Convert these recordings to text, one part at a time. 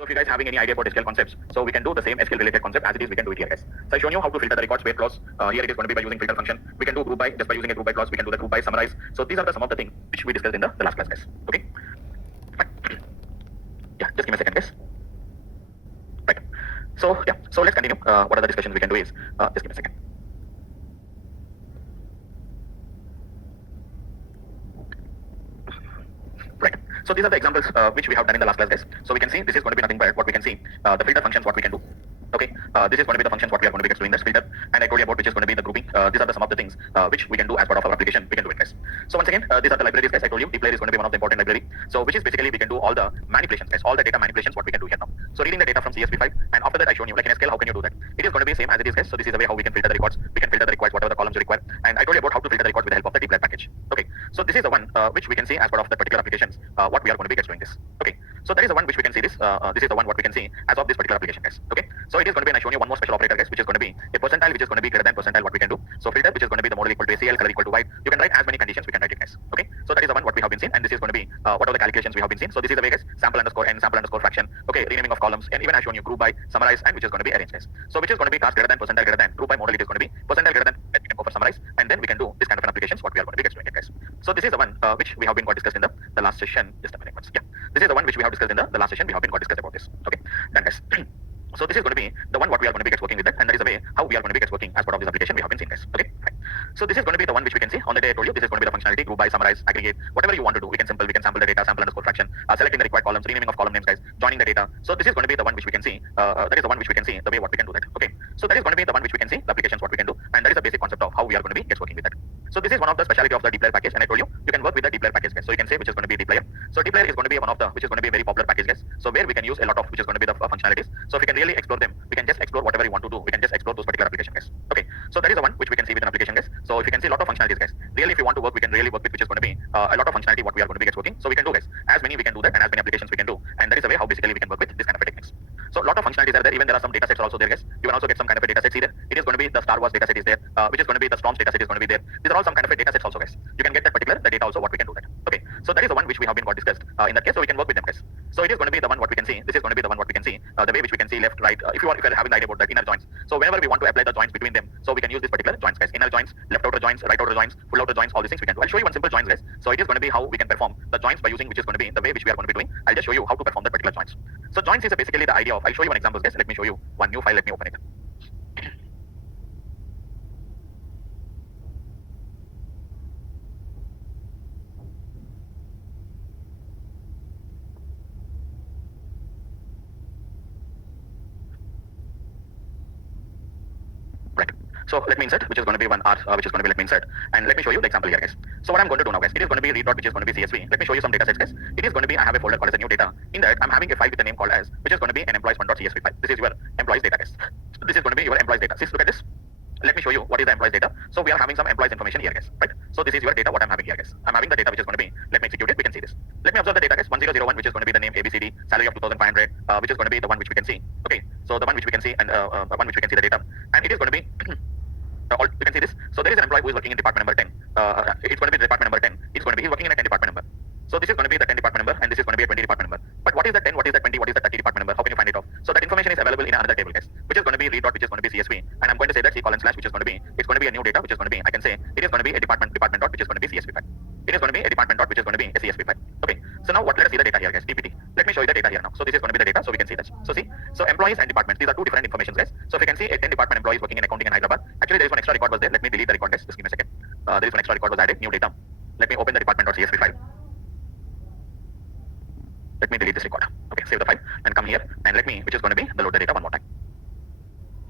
So if you guys having any idea about SQL concepts, so we can do the same SQL related concept as it is, we can do it here, guys. So I've shown you how to filter the records where clause. Here it is going to be by using filter function. We can do group by, just by using a group by clause, we can do the group by summarize. So these are the some of the things which we discussed in the last class, guys. Okay. Yeah, just give me a second, guys. Right. So yeah, so let's continue. What are the discussions we can do is, just give me a second. Right. So these are the examples which we have done in the last class, guys. So we can see this is going to be nothing but what we can see. The filter functions, what we can do. Okay. This is going to be the functions what we are going to be doing. That's filter. And I told you about which is going to be the grouping. These are the some of the things which we can do as part of our application. We can do it, guys. So once again, these are the libraries, guys. I told you dplyr is going to be one of the important library. So which is basically we can do all the manipulations, guys. All the data manipulations what we can do here now. So reading the data from CSV5, and after that I shown you like in SQL how can you do that. It is going to be same as it is, guys. So this is the way how we can filter the records. We can filter the records whatever the columns you require. And I told you about how to filter the records with the help of the dplyr package. Okay. So this is the one which we can see as part of the particular applications. What we are going to be doing this. Okay. So that is the one which we can see this. This is the one what we can see as of this particular application, guys. Okay. So it is going to be, and I shown you one more special operator, guys, which is going to be a percentile, which is going to be greater than percentile. What we can do. So filter, which is going to be the model equal to ACL, color equal to white. You can write as many conditions we can write it, guys. Okay. So that is the one what we have been seen, and this is going to be what are the calculations we have been seen. So this is the way, guys. Sample underscore n, sample underscore fraction. Okay. Renaming of columns, and even I shown you group by, summarize, and which is going to be arrange, guys. So which is going to be task greater than percentile greater than group by model. It is going to be percentile greater than. We can go for summarize, and then we can do this kind of an applications. What we are going to be doing it, guys. So this is the one which we have been got discussed in the last session. Just a minute, yeah. This is the one which we have discussed in the last session. We have been got discussed about this. Okay. Done, guys. So this is going to be the one what we are going to be working with that, and that is the way how we are going to be working as part of this application we have been seeing, guys. Okay, fine. So this is going to be the one which we can see on the day I told you. This is going to be the functionality: group by, summarize, aggregate, whatever you want to do. We can sample the data, sample underscore fraction, selecting the required columns, renaming of column names, guys, joining the data. So this is going to be the one which we can see. That is the one which we can see the way what we can do that. Okay, so that is going to be the one which we can see the applications what we can do, and that is the basic concept of how we are going to be working with that. So this is one of the speciality of the dplyr package, and I told you you can work with the dplyr package, guys. So you can say which is going to be dplyr. So dplyr is going to be one of the which is going to be a very popular package, guys. So where we can use a lot of which is going to be the functionalities. So if we can really explore them, we can just explore whatever you want to do. We can just explore those particular applications, guys. Okay, so that is the one which we can see with an application, guys. So if you can see a lot of functionalities, guys. Really, if you want to work, we can really work with which is going to be a lot of functionality what we are going to be working. So we can do, guys. As many we can do that, and as many applications we can do, and that is the way how basically we can work with this kind of techniques. So a lot of functionalities are there. Even there are some data sets also there, guys. You can also get some kind of a data sets either. It is going to be the Star Wars data set is there, which is going to be the Storms data set is going to be there. These are all some kind of a data sets also, guys. You can get that particular the data also what we can do that. Okay, so that is the one which we have been got discussed in that case. So we can work with them, guys. So it is going to be the one what we can see. This is going to be the one what we can see. The way which we can see left, right. If you are having the idea about that inner joints. So whenever we want to apply the joints between them, so we can use this particular joints, guys. Inner joints, left outer joints, right outer joints, full outer joints. All these things we can do. I'll show you one simple joints, guys. So it is going to be how we can perform the joints by using which is going to be the way which we are going to be doing. I'll just show you how to perform that particular joints. So joints is basically the idea of. I'll show you one example, guys. Let me show you one new file. Let me open it. Right. So let me insert, which is going to be one R, which is going to be let me insert, and let me show you the example here, guys. So what I'm going to do now, guys, it is going to be read dot, which is going to be CSV. Let me show you some data sets, guys. It is going to be I have a folder called as a new data. In that I'm having a file with a name called as, which is going to be an employees1.csv file. This is your employees data, guys. So this is going to be your employees data. See, look at this. Let me show you what is the employees data. So we are having some employees information here, guys. Right. So this is your data. What I'm having here, guys. I'm having the data which is going to be. Let me execute it. We can see this. Let me observe the data, guys. 1001, which is going to be the name ABCD, salary of 2,500, which is going to be the one which we can see. Okay. So the one which we can see, and the one which we can see the data, and it is going to be. You can see this. So there is an employee who is working in department number 10. It's going to be the department number 10. It's going to be he's working in a 10 department number. So this is going to be the 10 department number, and this is going to be a 20 department number. But what is the 10? What is the 20? What is the 30 department number? How can you find it out? So that information is available in another table, guys, which is going to be read dot, which is going to be CSV, and I'm going to say that C colon slash, which is going to be it's going to be a new data, which is going to be I can say it is going to be a department dot, which is going to be CSV file. It is going to be a department dot, which is going to be a CSV file. Okay. So now what? Let us see the data here, guys. PPT. Let me show you the data here now. So this is going to be the data, so we can see that. So see. So employees and departments. These are two different informations, guys. So if you can see a 10 department employees working in accounting in Hyderabad. Actually, there is one extra record was there. Let me delete the record, guys. Just give me a second. There is one extra record was added. New data. Let me open the department.csv file. Let me delete this record. Okay, save the file and come here and let me, which is going to be the load the data one more time.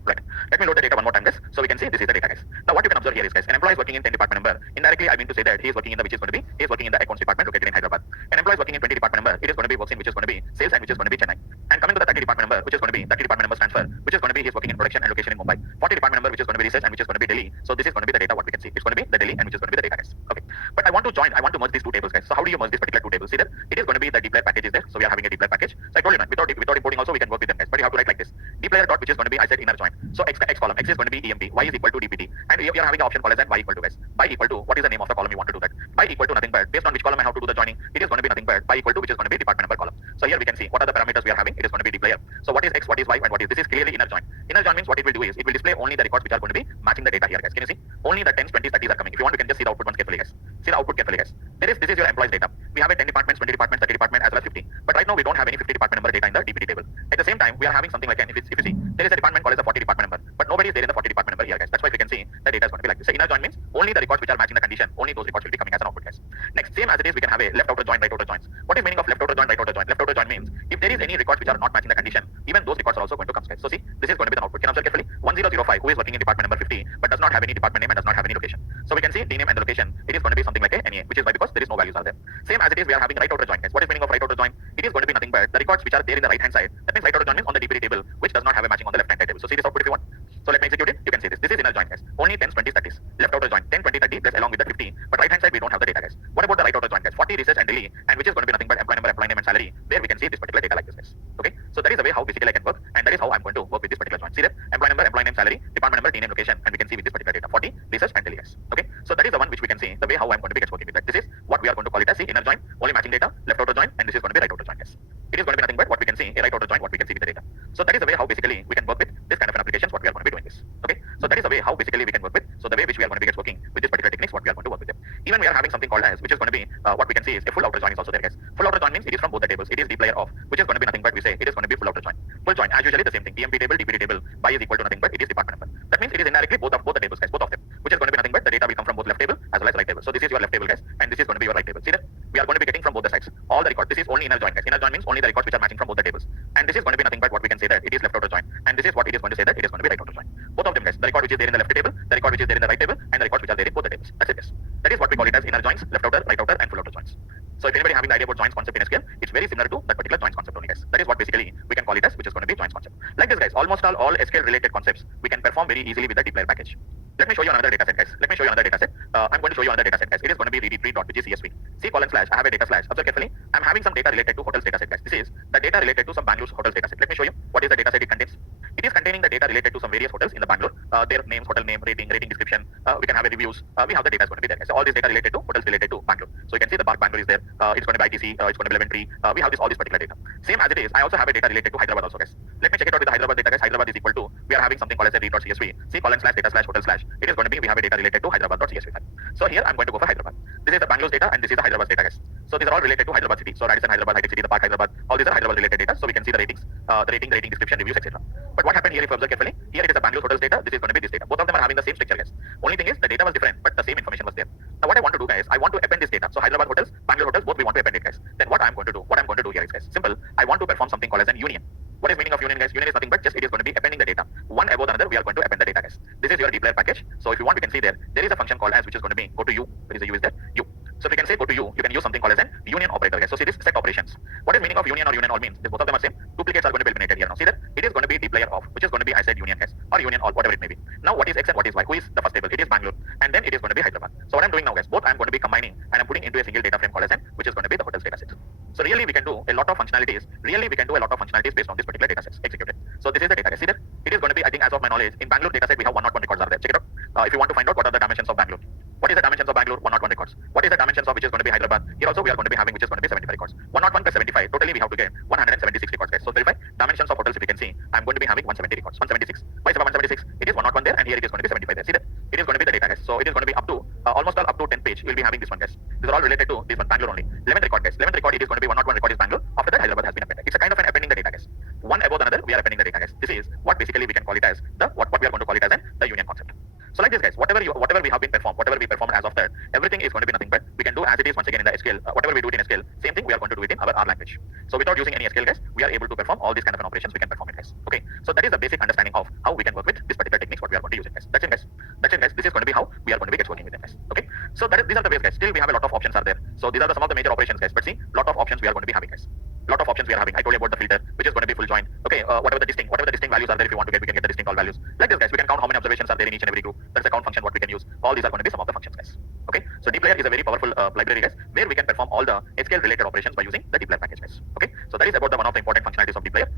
Right. Let me load the data one more time, guys. So we can see this is the data, guys. Now what you can observe here is, guys, an employee is working in 10 department number. Indirectly, I mean to say that he is working in the which is going to be he is working in the accounts department located in Hyderabad. An employee is working in 20 department number. It is going to be works in which is going to be sales and which is going to be Chennai. And coming to the 30 department number, which is going to be 30 department number transfer, which is going to be he is working in production and location in Mumbai. 40 department number, which is going to be research and which is going to be Delhi. So this is going to be the data what we can see. It's going to be the Delhi and which is going to be the data, guys. Okay. But I want to merge these two tables, guys. So how do you merge these particular two tables? See that it is going to be the dplyr package is there. So we are having a dplyr package. So I told you, man, without importing also, we can work with them, guys. But you have to write like this: dplayer dot, which is going to be, I said, inner join. So x column, x is going to be emp, y is equal to dpt, and you are having the option called as y equal to, guys. By equal to, what is the name of the column you want to do that? By equal to nothing but, based on which column I have to do the joining, it is going to be nothing but by equal to, which is going to be department number column. So here we can see what are the parameters we are having. It is going to be dplayer. So what is x, what is y, and what is, this is clearly inner join. Inner join means what it will do is it will display only the records which are going to be matching the data here, guys. Can you see? Only the 10s, 20s, 30s are coming. If you want, you can just see the output once carefully, guys. See the output carefully, guys. This is your employees data. We have a 10 departments, 20 departments, 30 department, as well as 50. But right now we don't have any 50 department number data in the DPT table. At the same time, we are having something like if you see, there is a department called as the 40 department number, but nobody is there in the 40 department number here, guys. That's why we can see the data is going to be like this. So inner join means only the records which are matching the condition, only those records will be coming as an output, guys. Next, same as it is, we can have a left outer join, right outer joins. What is meaning of left outer join, right outer join? Left outer join means if there is any records which are not matching the condition, even those records are also going to come, guys. So see, this is going to be the output. Can you observe carefully? 1005, who is working in department number 50, but does not have any department name and does not have any location. So we can see the name and the location. It is going to be something like a NA, which is why because there is no values are there. Same as it is, we are having right outer join, guys. What is meaning of right outer join? It is going to be nothing but the records which are there in the right hand side. That means right outer join means on the DPT table, which does not have a matching on the left hand table. So see this output if you want. So let me execute it. You can see this. This is inner join, guys. Only 10s, 20s, 30s. Left outer join 10, 20, 30 plus along with the 50. But right hand side we don't have the data, guys. What about the right outer join, guys? 40 research and delete, and which is going to be nothing but employee name and salary. There we can see this particular data like this, guys. Okay. So that is the way how basically I can work, and that is how I'm going to work with this particular join. See that? Employee name, salary, department number, name, location, and we can see with this particular data 40 research and delete, guys. Okay. So that is the one which we can see the way how I'm going to be working with that. This is what we are going to call it as inner join, only matching data, left outer join, and this is going to be right outer join, guys. It is going to be nothing but what we can see a right outer join, what we can see with the data. So that is the way how basically we can work with this kind of an applications, what we are going to be doing this. Okay. So that is the way how basically we can work with. So the way which we are going to be working with this particular techniques, what we are going to work with them. Even we are having something called as, which is going to be what we can see is a full outer join is also there, guys. Full outer join means it is from both the tables. It is dplayer of, which is going to be nothing but we say it is going to be full outer join. Full join as usually the same thing. TMP table, DPT table, by is equal to nothing but it is department number. That means it is indirectly both the tables, guys, both of them, which is going to be nothing but the data will come from both left table as well as right table. So this is your left table, guys, and this is going to be your right table. See that? We are going to be getting from both the sides all the records. This is only inner join, guys. Inner join means only the records which are matching from both the tables, and this is going to be nothing but what we can say that it is left outer join, and this is what it is going to say that it is going to be right outer join. Both of them, guys. The record which is there in the left table, the record which is there in the right table, and the records which are there in both the tables. That's it, guys. That is what we call it as inner joins, left outer, right outer, and full outer joins. So if anybody having the idea about joins concept in SQL, it's very similar to that particular joins concept only, guys. That is what basically we can call it as, which is going to be joins concept. Like this, guys, almost all SQL related concepts we can perform very easily with the dplayer package. Let me show you another data set, guys. Let me show you another data set. I'm going to show you another data set, guys. It is going to be read dot, which is CSV. C colon slash, I have a data slash. Observe carefully. I'm having some data related to hotels data set, guys. This is the data related to some Bangalore's hotels data set. Let me show you what is the data set it contains. It is containing the data related to some various hotels in the Bangalore. Their names, hotel name, rating description. We can have a reviews. We have the data is going to be there, guys. So all this data related to hotels related to Bangalore. So you can see the Bangalore is there. It's going to be ITC. It's going to be 11 tree. We have all this particular data. Same as it is, I also have a data related to Hyderabad also, guys. Let me check it out with the Hyderabad data, guys. Hyderabad is equal to, we are having something called as a read.csv. C colon slash data slash hotel slash. It is going to be, we have a data related to Hyderabad.csv file. So here I'm going to go for Hyderabad. This is the Bangalore's data and this is the Hyderabad data, guys. So these are all related to Hyderabad city. So Radisson Hyderabad, High Tech City, the Park Hyderabad, all these are Hyderabad related data. So we can see the ratings, the rating description, reviews, etc. But what happened here, if you observe carefully, here it is the Bangalore hotels data. This is going to be this data. Both of them are having the same structure, guys. Only thing is the data was different, but the same information was there. Now what I want to do, guys, I want to append this data. So Hyderabad hotels, Bangalore hotels, both we want to append it, guys. Then what I'm going to do here is, guys, simple. I want to perform something called as an union. What is meaning of union, guys? Union is nothing but just it is going to be appending the data. One above the other, we are going to append the data, guys. This is your dplayer package. So if you want, we can see there is a function called as, which is going to be go to u. Where is the u is there? U. So if you can say go to u, you can use something called as an union operator, guys. So see this set operations. What is meaning of union or union all means? Both of them are same. Duplicates are going to be eliminated here. Now see that it is going to be dplayer of, which is going to be I said union, guys, or union all, whatever it may be. Now what is x and what is y? Who is the first table? It is Bangalore, and then it is going to be Hyderabad. So what I'm doing now, guys, both I'm going to be combining and I'm putting into a single data frame called as n, which is going to be the hotels data set. So really we can do a lot of functionalities. Based on this particular data sets executed. So this is the data. See that it is going to be, I think, as of my knowledge, in Bangalore data set we have 101 records are there. Check it out. If you want to find out what are the dimensions of Bangalore. What is the dimensions of Bangalore? 101 records. What is the dimensions of which is going to be Hyderabad? Here also we are going to be having which is going to be 75 records. 101 plus 75. Totally we have to get 176 records, guys. So verify dimensions of hotels if you can see. I'm going to be having 170 records. 176. Why is it 176? It is 101 there and here it is going to be 75 there. See that? It is going to be the data, guys. So it is going to be up to almost all up to 10 page. You will be having this one, guys. These are all related to this one, Bangalore only. 11th record, guys. 11th record it is going to be 101 record is Bangalore. After that Hyderabad has been appended. It's a kind of an appending the data, guys. One above another, we are appending the data, guys. This is what basically we can call it as what we are going to call it as the union concept. So like this, guys, whatever we have been performed, whatever we performed as of that, everything is going to be nothing but we can do as it is once again in the SQL. Whatever we do it in SQL, same thing we are going to do it in our R language. So without using any SQL, guys, we are able to perform all these kind of an operations. We can perform it, guys. Okay. So that is the basic understanding of how we can work with this particular techniques. What we are going to use it, guys. That's it, guys. That's it, guys. This is going to be how we are going to be working with them, guys. Okay. So these are the ways, guys. Still we have a lot of options are there. So these are some of the major operations, guys. But see, lot of options we are going to be having, guys. Lot of options we are having. I told you about the filter, which is going to be full join. Okay, whatever the distinct values are there, if you want to get, we can get the distinct all values. Like this, guys, we can count how many observations are there in each and every group. That's a count function what we can use. All these are going to be some of the functions, guys. Okay, so dplayer is a very powerful library, guys, where we can perform all the SQL related operations by using the dplayer package, guys. Okay, so that is about one of the important functionalities of dplayer.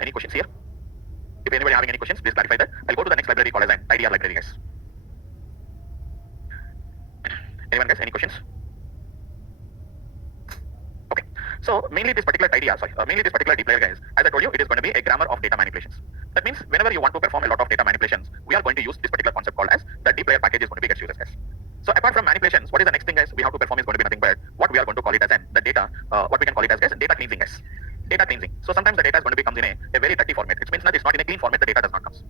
Any questions here? If anybody having any questions, please clarify that. I'll go to the next library called as an IDR library, guys. Anyone guys? Any questions? Okay. So mainly this particular deep layer, guys, as I told you, it is going to be a grammar of data manipulations. That means whenever you want to perform a lot of data manipulations, we are going to use this particular concept called as the deep layer package is going to be gets used as. So apart from manipulations, what is the next thing, guys, we have to perform is going to be nothing but what we are going to call it as the data, what we can call it as, guys, data cleansing, guys. Data cleansing. So sometimes the data is going to be comes in a very dirty format. It means that it's not in a clean format, the data does not comes.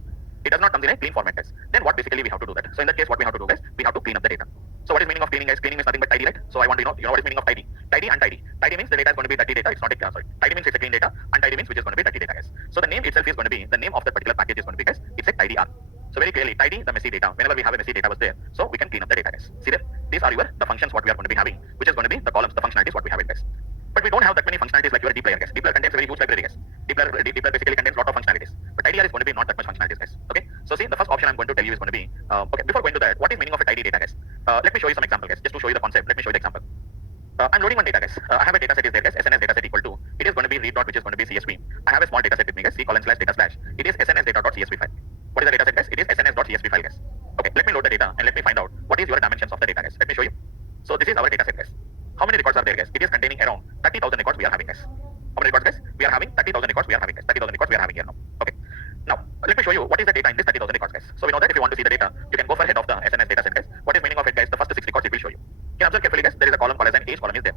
It does not come in a clean format, guys. Then what basically we have to do that? So in that case, what we have to do, guys, we have to clean up the data. So what is meaning of cleaning, guys? Cleaning is nothing but tidy, right? So I want to know what is meaning of tidy. Tidy, untidy. Tidy means the data is going to be dirty data. It's not a sorry. Tidy means it's a clean data. Untidy means which is going to be dirty data, guys. So the name itself is going to be the name of the particular package is going to be, guys. It's a tidy R. So very clearly, tidy the messy data. Whenever we have a messy data was there, so we can clean up the data, guys. See that? These are the functions what we are going to be having, which is going to be the columns, the functionalities what we have it, guys. But we don't have that many functionalities like your deep layer, guys. Deep layer contains a very huge library, guys. Deep layer basically contains a lot of functionalities. But tidy R is going to be not that much functionalities, guys. Okay. So see, the first option I'm going to tell you is going to be okay. Before going to that, what is meaning of a tidy data, guys? Let me show you some example, guys. Just to show you the concept, let me show you the example. I'm loading one data, guys. I have a data set is there, guys. SNS data set equal to, it is going to be read dot, which is going to be CSV. I have a small data set with me, guys. C:/data/. It is SNS data.csv file. What is the data set, guys? It is SNS.csv file, guys. Okay, let me load the data and let me find out what is your dimensions of the data, guys. Let me show you. So this is our data set, guys. How many records are there, guys? It is containing around 30,000 records we are having, guys. How many records, guys? We are having 30,000 records we are having, guys. 30,000 records we are having here now. Okay. Now, let me show you what is the data in this 30,000 records, guys. So we know that if you want to see the data, you can go for head of the SNS data set, guys. What is meaning of it, guys? The first 6 records it will show you. You can observe carefully, guys. There is a column called as an age column is there.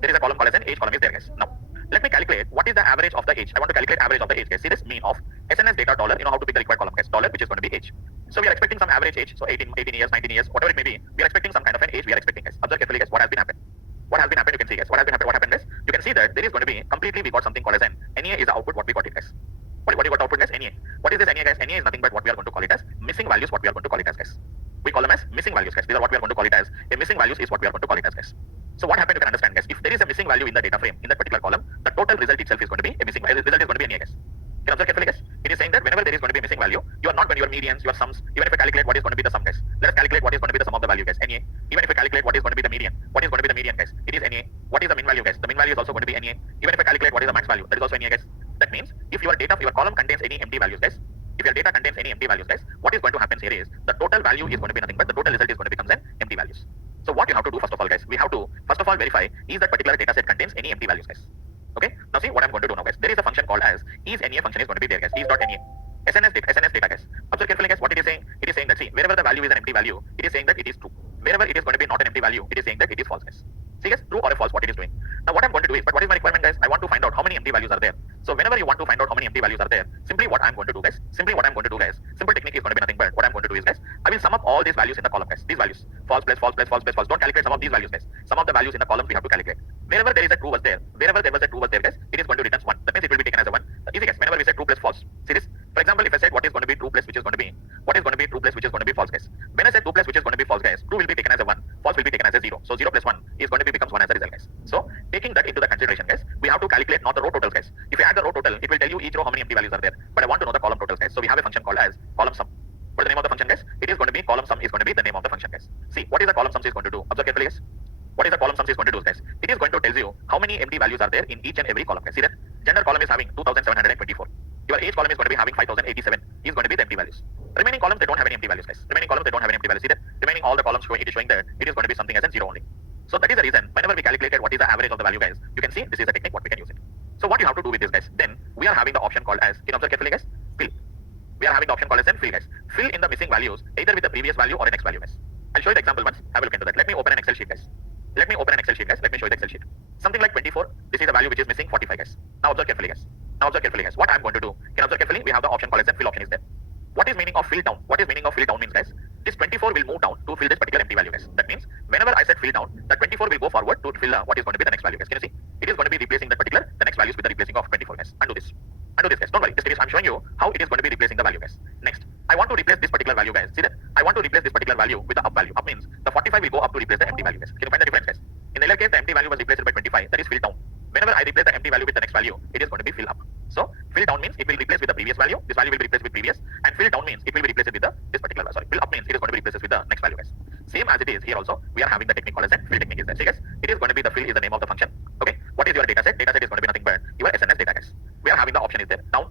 There is a column called as an age column is there, guys. Now, let me calculate what is the average of the age. I want to calculate average of the age, guys. See this mean of SNS data dollar. You know how to pick the required column, guys. Dollar, which is going to be age. So we are expecting some average age. So 18 years, 19 years, whatever it may be. We are expecting some kind of an age. We are expecting, guys. Observe carefully, guys. What has been happened? What has been happened? You can see, guys. What has been happened? What happened, guys? You can see that there is going to be completely. We got something called as an NEA is the output. What we got it, guys. What you got output, guys? NEA. What is this NEA, guys? NEA is nothing but what we are going to call it as missing values. What we are going to call it as, guys. We call them as missing values, guys. These are what we are going to call it as. A missing values is what we are going to call it as, guys. So what happened? You can understand, guys. If there is a missing value in the data frame in that particular column, the total result itself is going to be a missing value. Result is going to be NEA, guys. You can observe carefully, guys. It is saying that whenever there is going to be a missing value, you are not going to your medians, your sums. Even if you calculate what is going to be the sum, guys. Let us calculate what is going to be the sum of the value, guys. NEA. Even if you calculate what is going to be the median, what is going to be the median, guys? It is NEA. What is the mean value, guys? The mean value is also going to be NEA. Even if I calculate what is the max value, that is also NEA, guys. That means if your data, your column contains any empty values, guys. If your data contains any empty values, guys, what is going to happen here is the total value is going to be nothing but the total result is going to become an empty values. So what you have to do first of all, guys, we have to first of all verify is that particular data set contains any empty values, guys. Okay. Now see what I'm going to do now, guys. There is a function called as is NEA function is going to be there, guys. Is.NEA. SNS data, guys. Observe carefully, guys. What it is saying? It is saying that see wherever the value is an empty value, it is saying that it is true. Wherever it is going to be not an empty value, it is saying that it is false, guys. See, guys, true or a false, what it is doing. Now what I'm going to do is, but what is my requirement, guys? I want to find out how many empty values are there. So whenever you want to find out how many empty values are there, simply what I'm going to do, guys. Simple technique is going to be nothing but what I'm going to do is, guys, I will sum up all these values in the column, guys. These values, false plus false plus false plus false. Don't calculate some of these values, guys. Some of the values in the columns we have to calculate. Wherever there is a true was there, guys, it is going to return 1. That means it will be taken as a 1. Easy, guys. Whenever we say true plus false, see this. For example, if I said what is going to be true plus which is going to be false, guys. When I say true plus which is going to be false, guys, true will be taken as a 1, false will be taken as a 0. So 0 plus 1 is going to be becomes 1 as a result, guys. So taking that into the consideration, guys, we have to calculate not the row totals, guys. If you add the row total, it will tell you each row how many empty values are there. But I want to know the column totals, guys. So we have a function called as column sum. What is the name of the function, guys? It is going to be column sum is going to be the name of the function, guys. See what is the column sum is going to do. Observe carefully, guys. What is the column sum is going to do, guys? It is going to tell you how many empty values are there in each and every column, guys. See that? Gender column is having 2,724. Your age column is going to be having 5,087. Is going to be the empty values. Remaining columns they don't have any empty values, guys. Remaining columns they don't have any empty values. See that? Remaining all the columns showing it is showing that it is going to be something as a 0 only. So that is the reason whenever we calculated what is the average of the value, guys, you can see this is the technique what we can use it. So what you have to do with this, guys, then we are having the option called as, can you observe carefully, guys? Fill. We are having the option called as fill, guys. Fill in the missing values either with the previous value or a next value, guys. I'll show you the example once. Have a look into that. Let me open an Excel sheet, guys. Let me open an Excel sheet, guys. Let me show you the Excel sheet. Something like 24. This is the value which is missing 45, guys. Now observe carefully, guys. What I'm going to do. Can you observe carefully? We have the option called as fill option is there. What is meaning of fill down? What is meaning of fill down means, guys? This 24 will move down to fill this particular empty value, guys. That means whenever I set fill down, the 24 will go forward to fill what is going to be the next value, guys. Can you see? It is going to be replacing the next values with the replacing of 24, guys. Undo this, guys. Don't worry. This I'm showing you how it is going to be replacing the value, guys. Next, I want to replace this particular value, guys. See that? I want to replace this particular value with the up value. Up means the 45 will go up to replace the empty value, guys. Can you find the difference, guys? In the earlier case, the empty value was replaced by 25. That is fill down. Whenever I replace the empty value with the next value, it is going to be fill up. So fill down means it will replace with the previous value. This value will be replaced with previous, and fill down means it will be replaced with this particular value. Sorry, fill up means it is going to be replaced with the next value, guys. Same as it is here also, we are having the technique called as fill technique is there. See, guys, it is going to be the fill is the name of the function. Okay, what is your data set? Data set is going to be nothing but your SNS data, guys. We are having the option is there. Now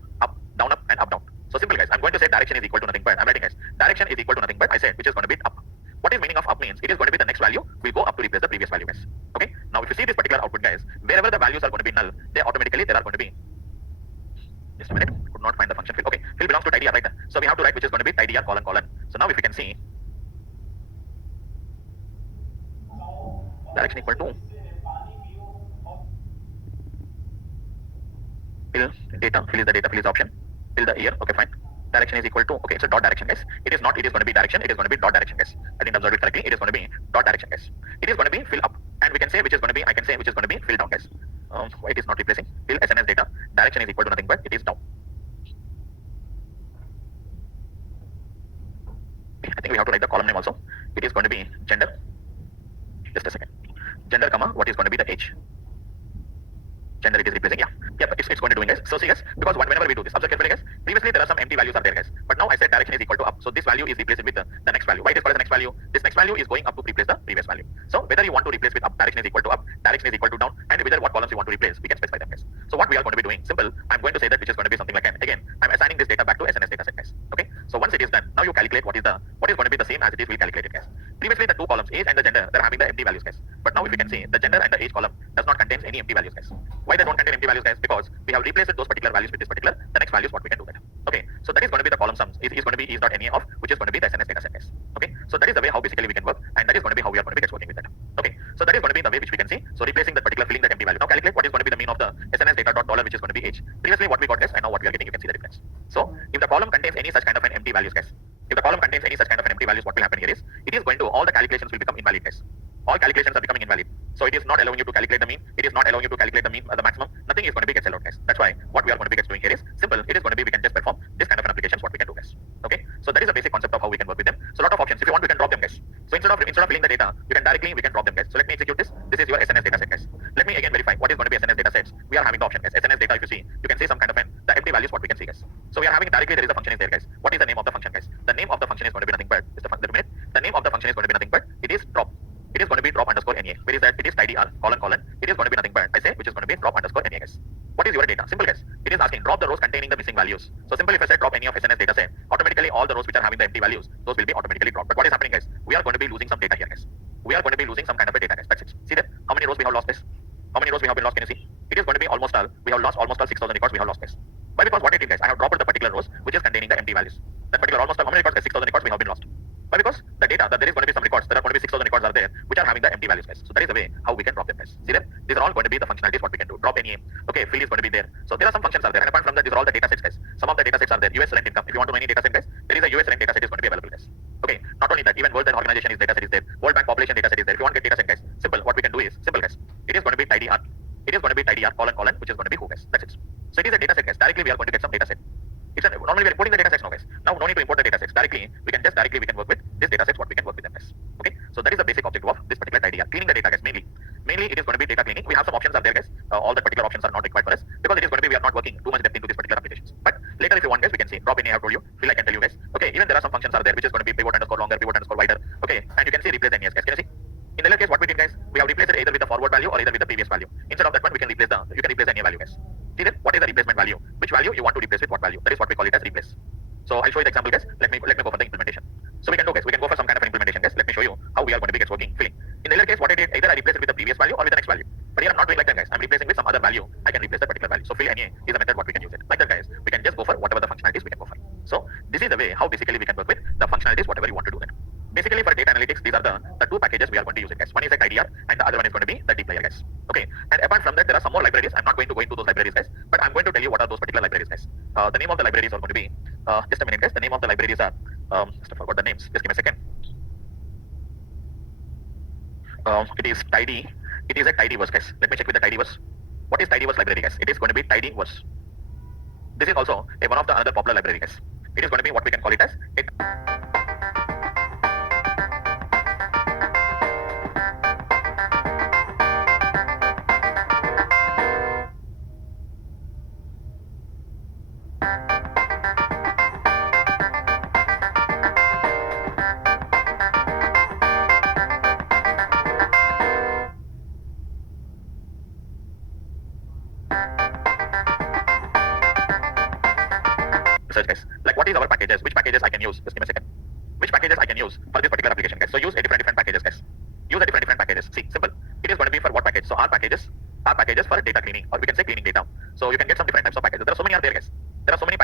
could not find the function fill. Okay, fill belongs to tidyr, right? So we have to write which is going to be tidyr colon colon. So now if we can see direction equal to fill data, fill is the data, fill is the option, fill the year. Okay, fine. Direction is equal to, okay, it's a dot direction, guys. It is not, it is going to be direction, it is going to be dot direction, guys. I didn't observe it correctly. It is going to be dot direction, guys. It is going to be fill up, and we can say which is going to be, I can say which is going to be fill down, guys. Why it is not replacing? Fill SNS data, direction is equal to nothing but it is down. Okay, I think we have to write the column name also. It is going to be gender. Just a second. Gender, comma, what is going to be the age? Gender it is replacing, yeah, it's going to doing, guys. So see, guys, because whenever we do this, observe carefully, guys, previously there are some empty values are there, guys, but now I said direction is equal to up, so this value is replaced with the next value. Why it is called as the next value? This next value is going up to replace the previous value. So whether you want to replace with up, direction is equal to up, direction is equal to down, and whether what columns you want to replace, we can specify them, guys. So what we are going to be doing, simple, I'm going to say that which is going to be something like an, again, I'm assigning this data back to SNS data set, guys. Okay, so once it is done, now you calculate what is going to be the same as it is, we'll calculate it, guys. Previously the two columns, age and the gender, they're having the empty values, guys, but now if you can see, the gender and the age column does not contain any empty values, guys. Why they don't contain empty values, guys? Because we have replaced those particular values with this particular, the next values what we can do that. Okay, so that is going to be the column sums. Is going to be is.NA of, which is going to be the SNS data set, guys. Okay, so that is the way how basically we can work, and that is going to be how we are going to be working with that. Okay, so that is going to be the way which we can see. So replacing that particular, filling that empty value. Now calculate what is going to be the mean of the SNS data dot dollar, which is going to be age. Previously what we got, guys, and now what we are getting, you can see the difference. So if the column contains any such kind of an empty values, guys, if the column contains any such kind of an empty values, what will happen here is it is going to, all the calculations will become invalid, guys. All calculations are becoming invalid. So it is not allowing you to calculate the mean. It is not allowing you to calculate the mean, the maximum. Nothing is going to be get allowed, guys. That's why what we are going to be doing here is simple. It is going to be, we can just perform this kind of an applications what we can do, guys. Okay. So that is the basic concept of how we can work with them. So a lot of options. If you want, we can drop them, guys. So instead of filling the data, we can drop them, guys. So let me execute this. This is your SNS data set, guys. Let me again verify what is going to be SNS data sets. We are having the option, guys. SNS data. If you see, you can see some kind of the empty values what we can see, guys. So we are having directly there is a function is there, guys. What is the name of the function, guys? The name of the function is going to be nothing but the name of the function is going to be nothing but it is drop. It is going to be drop underscore NA. Where is that? It is tidyr colon colon. It is going to be nothing but I say which is going to be drop underscore NA, guys. What is your data? Simple, guys. It is asking drop the rows containing the missing values. So simple, if I say drop any of SNS data set, automatically all the rows which are having the empty values, those will be automatically dropped. But what is happening, guys? We are going to be losing some data here, guys. We are going to be losing some kind of a data, guys. That's it. See that? How many rows we have lost, guys? How many rows we have been lost? Can you see? It is going to be almost all. We have lost almost all 6,000 records. We have lost, guys. Why? Because what it is, guys? I have dropped the particular rows which is containing the empty values. That particular almost all, how many records? 6,000 records we have been lost. Why? Because the data, that there is going to be some records, there are going to be 6,000 records are there, which are having the empty values, guys. So that is the way how we can drop them, guys. See that? These are all going to be the functionalities what we can do. Drop any, okay, fill is going to be there. So there are some functions are there, and apart from that, these are all the data sets, guys. Some of the data sets are there. US rent income. If you want to know any data set, guys, there is a US rent data set is going to be available, guys. Okay. Not only that, even World Bank organization is data set is there. World Bank population data set is there. If you want to get data set, guys, simple. What we can do is simple, guys. It is going to be tidyr. It is going to be tidyr colon colon, which is going to be who, guys. That's it. So it is a data set, guys. Directly we are going to get some data set. Normally we are importing the data sets now, guys. Now no need to import the data sets directly. We can work with this data sets. What we can work with them, guys. Okay. So that is the basic objective of this particular tidyr. Cleaning the data, guys. Mainly it is going to be data cleaning. We have some options are there, guys. All the particular options are not required for us because it is going to be we are not working too much depth into this particular applications. But later if you want, guys, we can see drop in. I have told you. Fill I can tell you, guys. Okay. Even there are some functions are there which is going to be pivot underscore longer, pivot underscore wider. Okay. And you can see replace NES, guys. Can you see? In the other case, what we did, guys, we have replaced it either with the forward value or either with the previous value. Instead of that one, you can replace the NA value, guys. See that? What is the replacement value? Which value you want to replace with what value? That is what we call it as replace. So I'll show you the example, guys. Let me go for the implementation. So we can do, guys. We can go for some kind of an implementation, guys. Let me show you how we are going to be working filling. In the other case, what I did, either I replace it with the previous value or with the next value. But here I'm not doing like that, guys. I'm replacing with some other value. I can replace that particular value. So fill NA is a method what we can use it. Like that, guys. We can just go for whatever the functionalities we can go for. So this is the way how basically we can work with the functionalities whatever you want to do that. Basically for data analytics, these are the two packages we are going to use it, guys. One is a tidyr and the other one is going to be the dplyr, guys. Okay. And apart from that, there are some more libraries. I'm not going to go into those libraries, guys, but I'm going to tell you what are those particular libraries, guys. The name of the libraries are going to be just a minute, guys. The name of the libraries are just I forgot the names. Just give me a second. It is tidy. It is a tidyverse, guys. Let me check with the tidyverse. What is tidyverse library, guys? It is going to be tidyverse. This is also one of the another popular library, guys. It is going to be what we can call it as it. Research, guys. Like what is our packages? Which packages I can use? Just give me a second. Which packages I can use for this particular application, guys? So use a different packages, guys. Use a different packages. See, simple. It is going to be for what package? So our packages for data cleaning, or we can say cleaning data. So you can get some different types of packages. There are so many are there, guys. There are so many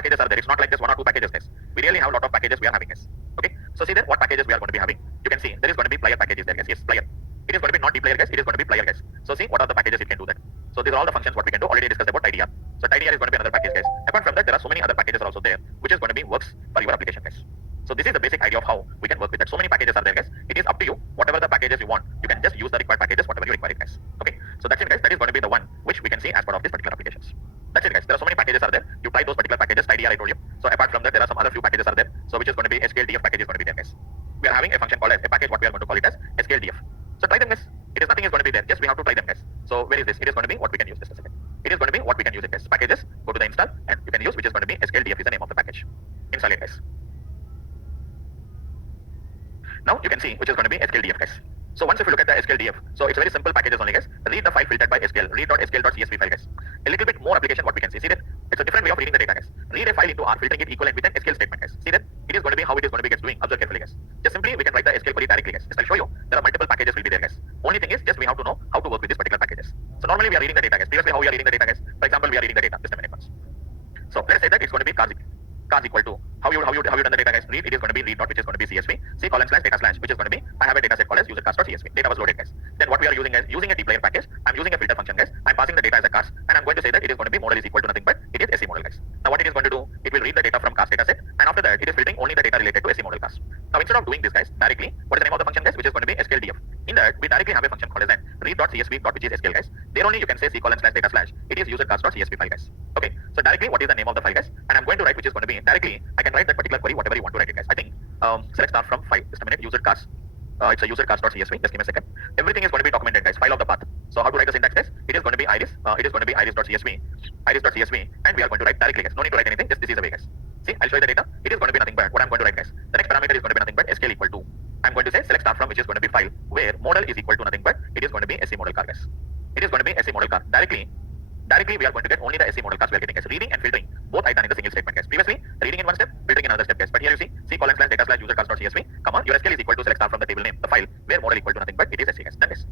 packages we are having, guys. Okay, so see there what packages we are going to be having. You can see there is going to be player packages there, guys. Yes, player. It is going to be not dplayer, guys. It is going to be player, guys. So see what are the packages it can do that. So these are all the functions what we can do. Already discussed about tidyr. So tidyr is going to be another package, guys. Apart from that, there are so many other packages also there, which is going to be works for your application, guys. So this is the basic idea of how we can work with that. So many packages are there, guys. It is up to you. Whatever the packages you want, you can just use the required packages, whatever you require, guys. Okay. So that's it, guys. That is going to be the one which we can see as part of this particular applications. That's it, guys. There are so many packages are there. You try those particular packages. tidyr I told you. So apart from that, there are some other few packages are there. So which is going to be SQLDF package is going to be there, guys. We are having a function called as a package. What we are going to call it as SQLDF. So try them, guys. It is nothing is going to be there. Just we have to try them, guys. So where is this? It is going to be what we can use. Just a second. It is going to be what we can use it, guys. Packages. Go to the install and you can use which is going to be SQLDF is the name of the package. Install it, guys. Now you can see which is going to be SQLDF, guys. So once if you look at the SQLDF, so it's very simple packages only, guys. Read the file filtered by SQL. Read.sql.csv file, guys. A little bit more application what we can see. See that it's a different way of reading the data, guys. Read a file into R, filtering it equivalent with an SQL statement, guys. See that it is going to be how it is going to be gets doing. Observe carefully, guys. Just simply we can write the SQL query directly, guys. Just I'll show you. There are multiple packages will be there, guys. Only thing is just we have to know how to work with these particular packages. So normally we are reading the data, guys. Previously how we are reading the data, guys. For example, we are reading the data. Just a minute, once. So let's say that it's going to be cars equal to how you done the data, guys. Read, it is going to be read dot which is going to be csv c:/data/ which is going to be I have a data set called as user cars.csv. Data was loaded, guys. Then what we are using is using a dplayer package. I'm using a filter function, guys. I'm passing the data as a cars and I'm going to say that it is going to be model is equal to nothing but it is SE model, guys. Now what it is going to do, it will read the data from cars data set and after that it is filtering only the data related to SE model cars. Now instead of doing this, guys, directly, what is the name of the function, guys, which is going to be SQLDF. In that we directly have a function called as read.csv which is SQL, guys. There only you can say c:/data/ it is user cars.csv file, guys. Okay, so directly what is the name of the file, guys, and I'm going to write which is going to be directly I can write that particular query whatever you want to write it, guys. I think select star from file. Just a minute. User cars. It's a user cars.csv. Just give me a second. Everything is going to be documented, guys. File of the path. So how to write the syntax, guys? It is going to be iris. It is going to be iris.csv, and we are going to write directly, guys. No need to write anything. Just this is the way, guys. See, I'll show you the data. It is going to be nothing but what I'm going to write, guys. The next parameter is going to be nothing but SQL equal to. I'm going to say select star from which is going to be file where model is equal to nothing but it is going to be SE model car, guys. It is going to be SE model car. Directly we are going to get only the SE model cars we are getting, guys. Reading and filtering both I done in the single statement, guys. Previously reading in one step, filtering in another step, guys. But here you see c:/data/user cars.csv, your SQL is equal to select star from the table name, the file where model equal to nothing but it is SE, guys. Done, guys.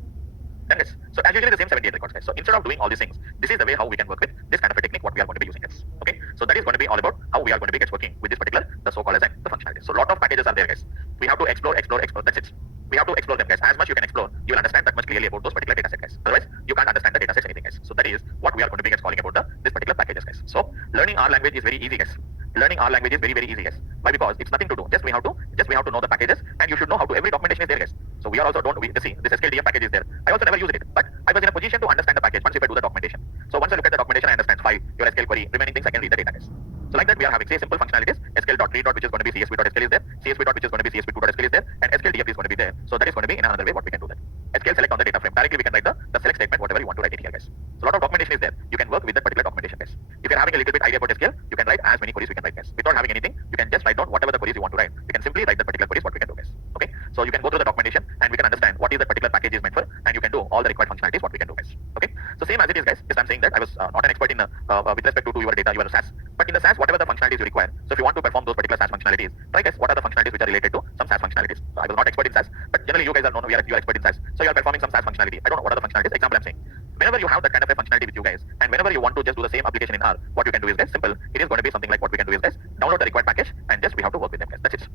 Done, guys. So as usually the same 78 records, guys. So instead of doing all these things, this is the way how we can work with this kind of a technique what we are going to be using, guys. Okay, so that is going to be all about how we are going to be working with this particular the so-called as the functionality. So lot of packages are there, guys. We have to explore. That's it. We have to explore them, guys. As much you can explore, you will understand that much clearly about those particular data sets, guys. Otherwise, you can't understand the data sets anything, guys. So that is what we are going to be calling about this particular packages, guys. So learning R language is very easy, guys. Learning R language is very easy, guys. Why? Because it's nothing to do. Just we have to know the packages, and you should know how to every documentation is there, guys. So we are also see this SQLDF package is there. I also never used it, but I was in a position to understand the package once if I do the documentation. So once I look at the documentation, I understand file, your SQL query, remaining things I can read the data, guys. So like that we are having say simple functionalities. SQL.read which is going to be csv.sql is there, csv which is going to be csv2.sql is there, and SQLDF is going to be there. So that is going to be in another way what we can do that. SQL select on the data frame. Directly we can write the select statement whatever you want to write it here, guys. So a lot of documentation is there. You can work with that particular documentation, guys. If you're having a little bit idea about SQL, you can write as many queries you can write, guys. Without having anything, you can just write down whatever the queries you want to write. You can simply write the particular queries what we can do, guys. Okay, so you can go through the documentation and we can understand what is the particular package is meant for, and you can do all the required functionalities what we can do, guys. Okay, so same as it is, guys. Yes, I'm saying that I was not an expert in with respect to your data, your SAS, but in the SAS whatever the functionalities you require. So if you want to perform those particular SAS functionalities, try, guys, what are the functionalities which are related to some SAS functionalities. So I was not expert in SAS, but generally you guys are known you are expert in SAS. So you are performing some SAS functionality. I don't know what are the functionalities. Example I'm saying. Whenever you have that kind of a functionality with you guys, and whenever you want to just do the same application in R, what you can do is, guys, simple. It is going to be something like what we can do is, guys, download the required package and just we have to work with them, guys. That's it.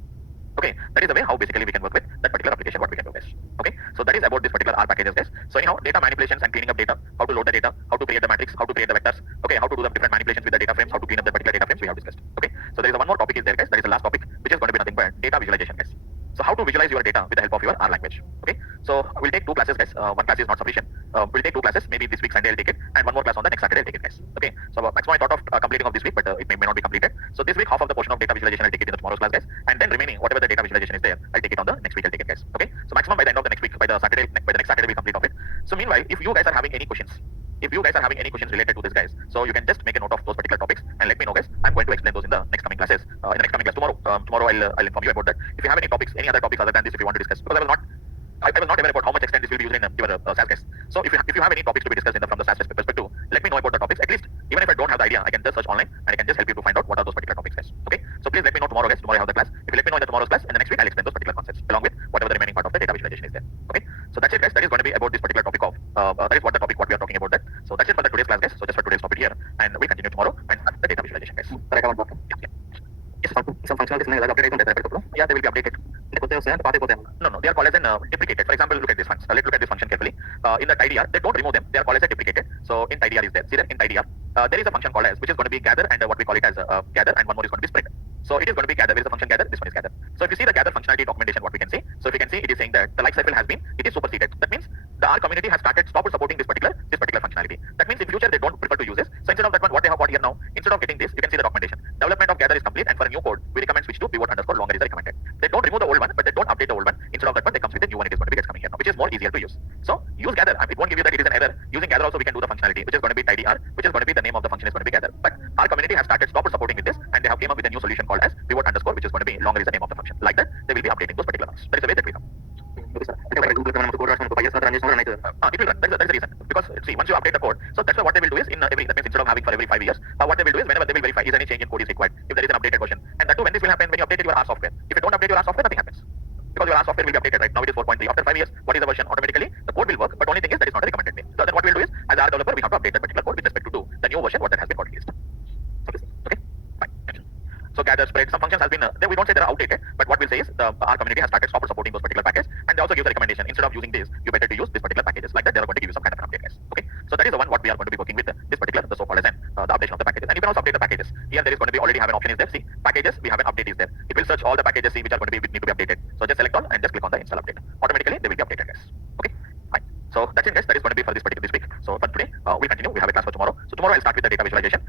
Okay, that is the way how basically we can work with that particular application what we can do, guys. Okay, so that is about this particular R packages, guys. So anyhow, data manipulations and cleaning up data, how to load the data, how to create the matrix, how to create the vectors, okay, how to do the different manipulations with the data frames, how to clean up the particular data frames we have discussed. Okay, so there is one more topic is there, guys. That is the last topic, which is going to be nothing but data visualization, guys. So how to visualize your data with the help of your R language. Okay, so we'll take two classes, guys. One class is not sufficient. We'll take two classes. Maybe this week Sunday I'll take it, and one more class on the next Saturday I'll take it, guys. Okay, so maximum I thought of completing of this week, but it may not be completed. So this week half of the portion of data visualization I'll take it in the tomorrow's class, guys, and then remaining whatever the data visualization is there, I'll take it on the next week. I'll take it, guys. Okay, so maximum by the end of the next week, by the next Saturday we complete of it. So meanwhile, if you guys are having any questions. If you guys are having any questions related to this, guys, so you can just make a note of those particular topics and let me know, guys. I'm going to explain those in the next coming classes. In the next coming class tomorrow I'll inform you about that. If you have any topics, any other topics other than this, if you want to discuss, because I was not aware about how much extent this will be used in your SAS, guys. So if you have any topics to be discussed from the SAS perspective, let me know about the topics. At least even if I don't have the idea, I can just search online and I can just help you to find out what are those particular topics, guys. Okay, so please let me know tomorrow, guys. Tomorrow I have the class. If you let me know in the tomorrow's class, and the next week I'll explain those particular concepts along with whatever the remaining part of the data visualization is there. Okay, so that's it, guys. That is going to be about this particular topic of that is what the topic what we are talking about. That. So that's it for the today's class, guys. So just for today's topic here, and we continue tomorrow and the data visualization, guys. Correct, yes. some functionalities नहीं लगा update नहीं रहता है Yeah, they will be updated. नहीं होते हैं उससे पाते होते हैं No, they are called as an deprecated. For example, look at this one. Let's look at this function carefully. In the tidyr, they don't remove them. They are called as a deprecated. So in tidyr is there. See there in tidyr, there is a function called as, which is going to be gather, and what we call it as gather, and one more is going to be spread. So it is going to be gather. There is a function gather. This one is gather. So if you see the gather functionality documentation, what we can see. So if you can see, it is saying that the life cycle has been, it is superseded. That means the R community has stopped supporting this particular functionality. That means in future they don't prefer to use this. So instead of that one, what they have got here now, instead of getting this, you can see the documentation. Development of gather is complete, and for a new code, we recommend switch to pivot underscore longer is recommended. They don't remove the old one, but they don't update the old one. Instead of that one, they comes with a new one. It is going to be coming here now, which is more easier to use. So use gather. It won't give you that it is an error. Using gather also we can do the functionality, which is going to be tidyr, which is going to be the name of the function is going to be gather. But our community has stopped supporting with this, and they have came up with a new solution called as pivot underscore, which is going to be longer is the name of the function. Like that, they will be updating those particular ones. That is the way that we come. Okay sir अच्छा भाई Google पे मैंने code right को पाइए sir transition नहीं तो It will run. That is the reason. Because see, once you update the code, so that's why what they will do is in every, that means instead of having for every 5 years, what they will do is whenever they will verify is any change in code is required, if there is an updated version, and that too when this will happen when you update your R software. If you don't update your R software, nothing happens. Because your R software will be updated right now. It is 4.3. After 5 years, what is the version? Automatically the code will work, but only thing is that is not a recommended name. So then what we will do is, as R developer, we have to update that particular code with respect to the new version what that has been got released. Okay, fine. So gather, spread, some functions has been we don't say they are outdated, but what we'll say is our community has stopped supporting those particular packages, and they also give the recommendation instead of using this, you better to use this particular packages. Like that, they are going to give you some kind of an update, guys. Okay, so that is the one what we are going to be working with this particular the so-called as the updation of the packages, and you can also update the packages. Here there is going to be already have an option is there. See packages, we have an update is there. It will search all the packages see which are going to be need to be updated. So just select all and just click on the install update. Automatically they will be updated, guys. Okay, fine. So that's it, guys. That is going to be for this week. So for today, we continue. We have a class for tomorrow. So tomorrow I'll start with the data visualization.